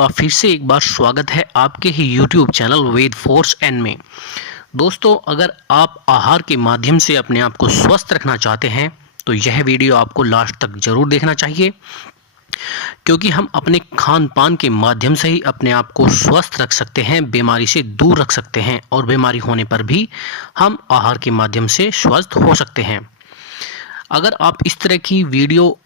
का फिर से एक बार स्वागत है आपके ही YouTube चैनल वेद फोर्स एन में। दोस्तों, अगर आप आहार के माध्यम से अपने आप को स्वस्थ रखना चाहते हैं तो यह वीडियो आपको लास्ट तक जरूर देखना चाहिए, क्योंकि हम अपने खान पान के माध्यम से ही अपने आप को स्वस्थ रख सकते हैं, बीमारी से दूर रख सकते हैं और बीमारी होने पर भी हम आहार के माध्यम से स्वस्थ हो सकते हैं। अगर आप इस तरह की वीडियो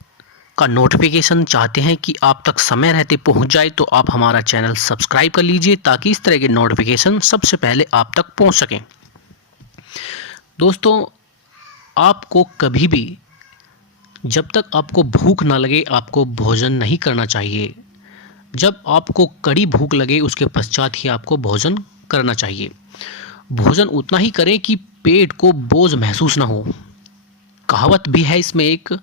का नोटिफिकेशन चाहते हैं कि आप तक समय रहते पहुंच जाए तो आप हमारा चैनल सब्सक्राइब कर लीजिए, ताकि इस तरह के नोटिफिकेशन सबसे पहले आप तक पहुंच सकें। दोस्तों, आपको कभी भी जब तक आपको भूख ना लगे आपको भोजन नहीं करना चाहिए। जब आपको कड़ी भूख लगे उसके पश्चात ही आपको भोजन करना चाहिए। भोजन उतना ही करें कि पेट को बोझ महसूस ना हो। कहावत भी है इसमें एक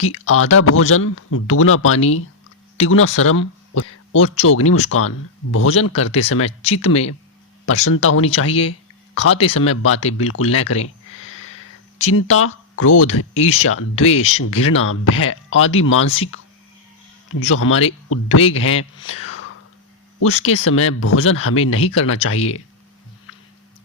कि आधा भोजन दुगना पानी, तिगुना शर्म और चौगनी मुस्कान। भोजन करते समय चित्त में प्रसन्नता होनी चाहिए। खाते समय बातें बिल्कुल न करें। चिंता, क्रोध, ईर्ष्या, द्वेष, घृणा, भय आदि मानसिक जो हमारे उद्वेग हैं उसके समय भोजन हमें नहीं करना चाहिए,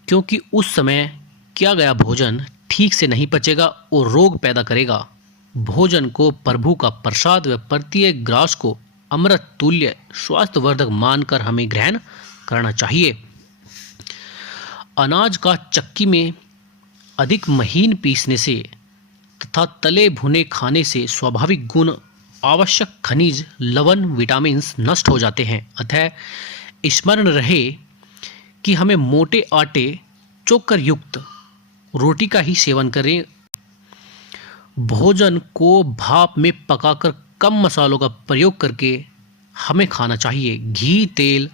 क्योंकि उस समय किया गया भोजन ठीक से नहीं पचेगा और रोग पैदा करेगा। भोजन को प्रभु का प्रसाद व प्रत्येक ग्रास को अमृत तुल्य स्वास्थ्यवर्धक मानकर हमें ग्रहण करना चाहिए। अनाज का चक्की में अधिक महीन पीसने से तथा तले भुने खाने से स्वाभाविक गुण, आवश्यक खनिज, लवण, विटामिन्स नष्ट हो जाते हैं। अतः स्मरण रहे कि हमें मोटे आटे, चोकर युक्त रोटी का ही सेवन करें। भोजन को भाप में पकाकर कम मसालों का प्रयोग करके हमें खाना चाहिए। घी, तेल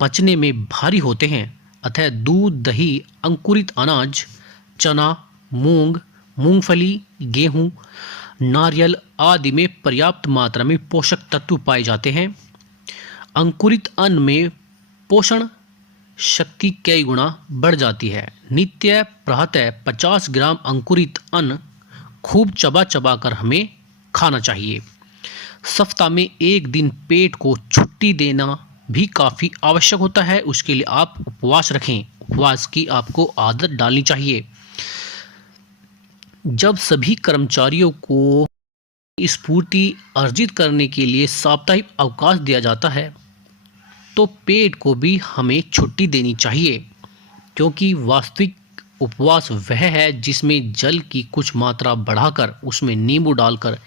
पचने में भारी होते हैं, अतः दूध, दही, अंकुरित अनाज, चना, मूंग, मूंगफली, गेहूं, नारियल आदि में पर्याप्त मात्रा में पोषक तत्व पाए जाते हैं। अंकुरित अन्न में पोषण शक्ति कई गुना बढ़ जाती है। नित्य प्रातः 50 ग्राम अंकुरित अन्न खूब चबा चबा कर हमें खाना चाहिए। सप्ताह में एक दिन पेट को छुट्टी देना भी काफ़ी आवश्यक होता है। उसके लिए आप उपवास रखें। उपवास की आपको आदत डालनी चाहिए। जब सभी कर्मचारियों को स्फूर्ति अर्जित करने के लिए साप्ताहिक अवकाश दिया जाता है तो पेट को भी हमें छुट्टी देनी चाहिए, क्योंकि वास्तविक उपवास वह है जिसमें जल की कुछ मात्रा बढ़ाकर उसमें नींबू डालकर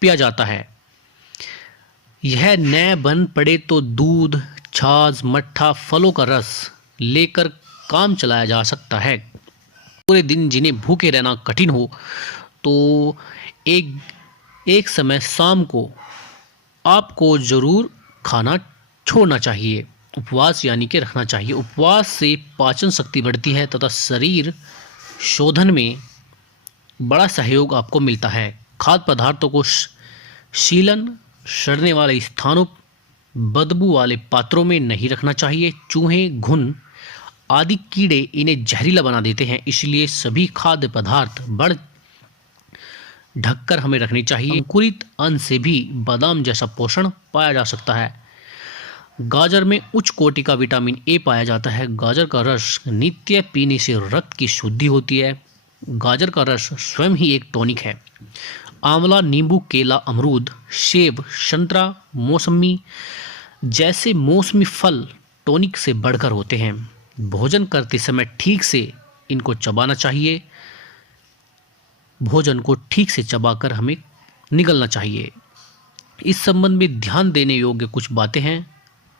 पिया जाता है। यह न बन पड़े तो दूध, छाछ, मट्ठा, फलों का रस लेकर काम चलाया जा सकता है। पूरे दिन जिन्हें भूखे रहना कठिन हो तो एक समय शाम को आपको ज़रूर खाना छोड़ना चाहिए। उपवास यानी कि रखना चाहिए। उपवास से पाचन शक्ति बढ़ती है तथा शरीर शोधन में बड़ा सहयोग आपको मिलता है। खाद्य पदार्थों को शीलन, सड़ने वाले स्थानों, बदबू वाले पात्रों में नहीं रखना चाहिए। चूहे, घुन आदि कीड़े इन्हें जहरीला बना देते हैं, इसलिए सभी खाद्य पदार्थ बड़ ढककर हमें रखनी चाहिए। अंकुरित अन्न से भी बादाम जैसा पोषण पाया जा सकता है। गाजर में उच्च कोटि का विटामिन ए पाया जाता है। गाजर का रस नित्य पीने से रक्त की शुद्धि होती है। गाजर का रस स्वयं ही एक टॉनिक है। आंवला, नींबू, केला, अमरूद, सेब, संतरा, मौसमी जैसे मौसमी फल टॉनिक से बढ़कर होते हैं। भोजन करते समय ठीक से इनको चबाना चाहिए। भोजन को ठीक से चबाकर हमें निगलना चाहिए। इस संबंध में ध्यान देने योग्य कुछ बातें हैं।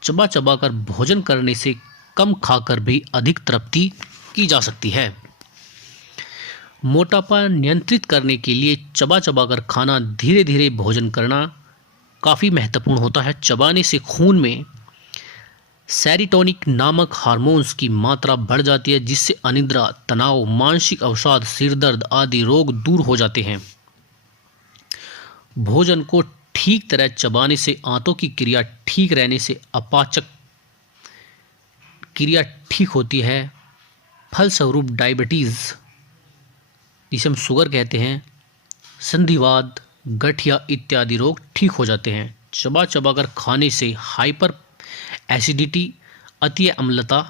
चबा चबाकर भोजन करने से कम खाकर भी अधिक तृप्ति की जा सकती है। मोटापा नियंत्रित करने के लिए चबा चबाकर खाना, धीरे धीरे भोजन करना काफ़ी महत्वपूर्ण होता है। चबाने से खून में सेरोटोनिन नामक हार्मोन्स की मात्रा बढ़ जाती है, जिससे अनिद्रा, तनाव, मानसिक अवसाद, सिरदर्द आदि रोग दूर हो जाते हैं। भोजन को ठीक तरह चबाने से आंतों की क्रिया ठीक रहने से अपाचक क्रिया ठीक होती है। फलस्वरूप डायबिटीज़, जिसे हम शुगर कहते हैं, संधिवात, गठिया इत्यादि रोग ठीक हो जाते हैं। चबा चबा कर खाने से हाइपर एसिडिटी, अति अम्लता,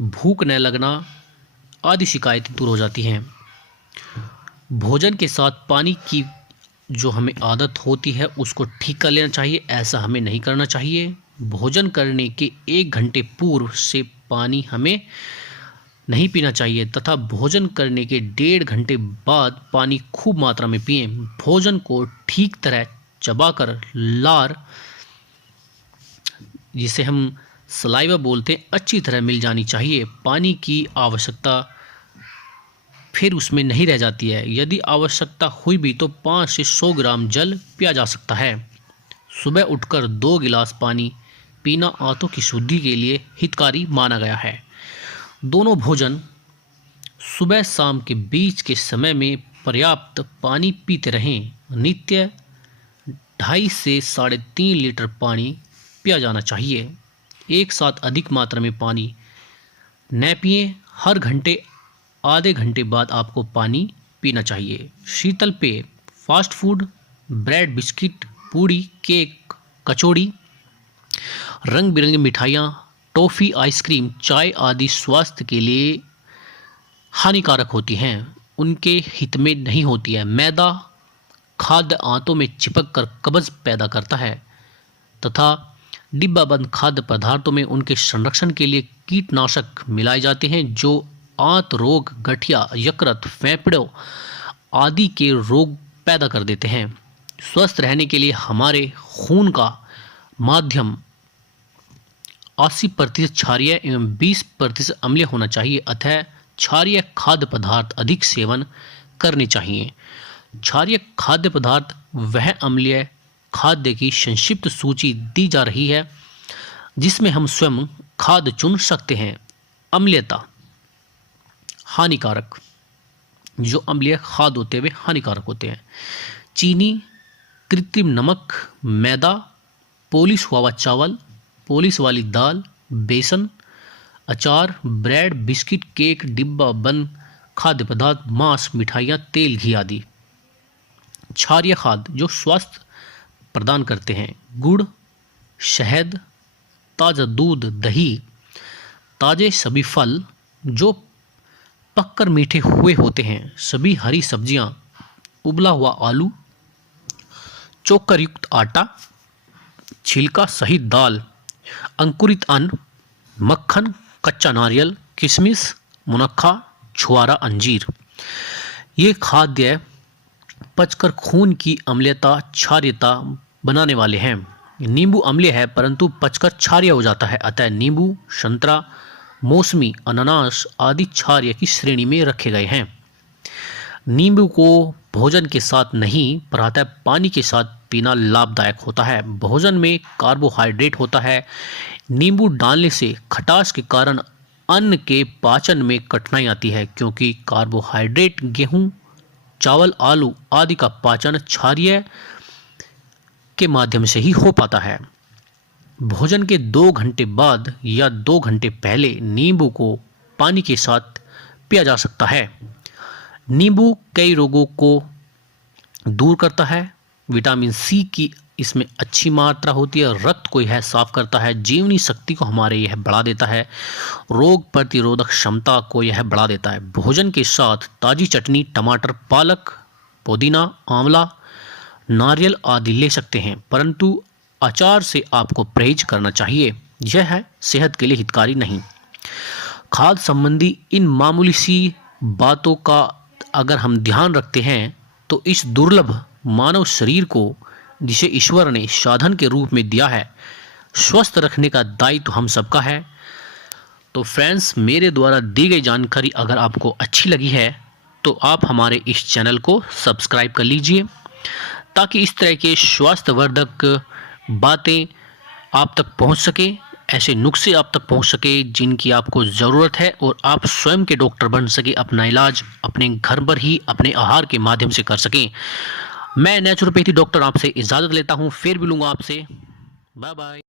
भूख न लगना आदि शिकायतें दूर हो जाती हैं। भोजन के साथ पानी की जो हमें आदत होती है उसको ठीक कर लेना चाहिए। ऐसा हमें नहीं करना चाहिए। भोजन करने के 1 घंटे पूर्व से पानी हमें नहीं पीना चाहिए तथा भोजन करने के 1.5 घंटे बाद पानी खूब मात्रा में पिएं। भोजन को ठीक तरह चबाकर लार, जिसे हम सलाइवा बोलते हैं, अच्छी तरह मिल जानी चाहिए। पानी की आवश्यकता फिर उसमें नहीं रह जाती है। यदि आवश्यकता हुई भी तो 5 से 100 ग्राम जल पिया जा सकता है। सुबह उठकर 2 गिलास पानी पीना आंतों की शुद्धि के लिए हितकारी माना गया है। दोनों भोजन सुबह शाम के बीच के समय में पर्याप्त पानी पीते रहें। नित्य 2.5 से 3.5 लीटर पानी पिया जाना चाहिए। एक साथ अधिक मात्रा में पानी न पिएं। हर घंटे आधे घंटे बाद आपको पानी पीना चाहिए। शीतल पेय, फास्ट फूड, ब्रेड, बिस्किट, पूड़ी, केक, कचौड़ी, रंग बिरंगी मिठाइयाँ, टॉफ़ी, आइसक्रीम, चाय आदि स्वास्थ्य के लिए हानिकारक होती हैं। उनके हित में नहीं होती है। मैदा खाद्य आंतों में चिपक कर कब्ज पैदा करता है तथा डिब्बाबंद खाद्य पदार्थों में उनके संरक्षण के लिए कीटनाशक मिलाए जाते हैं जो आंत रोग, गठिया, यकृत, फेफड़ों आदि के रोग पैदा कर देते हैं। स्वस्थ रहने के लिए हमारे खून का माध्यम 80% क्षारीय एवं 20% अम्लीय होना चाहिए। अतः क्षारीय खाद्य पदार्थ अधिक सेवन करने चाहिए। क्षारीय खाद्य पदार्थ वह अम्लीय खाद्य की संक्षिप्त सूची दी जा रही है जिसमें हम स्वयं खाद्य चुन सकते हैं। अम्लीयता, हानिकारक, जो अम्लीय खाद्य होते हैं वे हानिकारक होते हैं। चीनी, कृत्रिम नमक, मैदा, पोलिश हुआ चावल, पोलिश वाली दाल, बेसन, अचार, ब्रेड, बिस्किट, केक, डिब्बा बंद खाद्य पदार्थ, मांस, मिठाइयाँ, तेल, घी आदि। क्षारीय खाद्य जो स्वास्थ्य प्रदान करते हैं। गुड़, शहद, ताज़ा दूध, दही, ताज़े सभी फल जो पककर मीठे हुए होते हैं, सभी हरी सब्जियां, उबला हुआ आलू, चोकर युक्त आटा, छिलका सहित दाल, अंकुरित अन्न, मक्खन, कच्चा नारियल, किशमिश, मुनक्खा, छुआरा, अंजीर। ये खाद्य पचकर खून की अम्लीयता, क्षारीयता बनाने वाले हैं। नींबू अम्लीय है परंतु पचकर क्षारीय हो जाता है। अतः नींबू, संतरा, मौसमी, अनानास आदि क्षारीय की श्रेणी में रखे गए हैं। नींबू को भोजन के साथ नहीं प्रातः पानी के साथ पीना लाभदायक होता है। भोजन में कार्बोहाइड्रेट होता है। नींबू डालने से खटास के कारण अन्न के पाचन में कठिनाई आती है क्योंकि कार्बोहाइड्रेट गेहूं, चावल, आलू आदि का पाचन क्षारीय के माध्यम से ही हो पाता है। भोजन के 2 घंटे बाद या 2 घंटे पहले नींबू को पानी के साथ पिया जा सकता है। नींबू कई रोगों को दूर करता है। विटामिन सी की इसमें अच्छी मात्रा होती है। रक्त को यह साफ करता है। जीवनी शक्ति को हमारे यह बढ़ा देता है। रोग प्रतिरोधक क्षमता को यह बढ़ा देता है। भोजन के साथ ताज़ी चटनी, टमाटर, पालक, पुदीना, आंवला, नारियल आदि ले सकते हैं परंतु अचार से आपको परहेज करना चाहिए। यह है सेहत के लिए हितकारी नहीं। खाद्य संबंधी इन मामूली सी बातों का अगर हम ध्यान रखते हैं तो इस दुर्लभ मानव शरीर को, जिसे ईश्वर ने साधन के रूप में दिया है, स्वस्थ रखने का दायित्व हम सबका है। तो फ्रेंड्स, मेरे द्वारा दी गई जानकारी अगर आपको अच्छी लगी है तो आप हमारे इस चैनल को सब्सक्राइब कर लीजिए ताकि इस तरह के स्वास्थ्यवर्धक बातें आप तक पहुंच सके, ऐसे नुस्खे आप तक पहुंच सके जिनकी आपको ज़रूरत है और आप स्वयं के डॉक्टर बन सके, अपना इलाज अपने घर पर ही अपने आहार के माध्यम से कर सकें। मैं नेचुरोपैथी डॉक्टर आपसे इजाज़त लेता हूं, फिर मिलूंगा आपसे। Bye bye.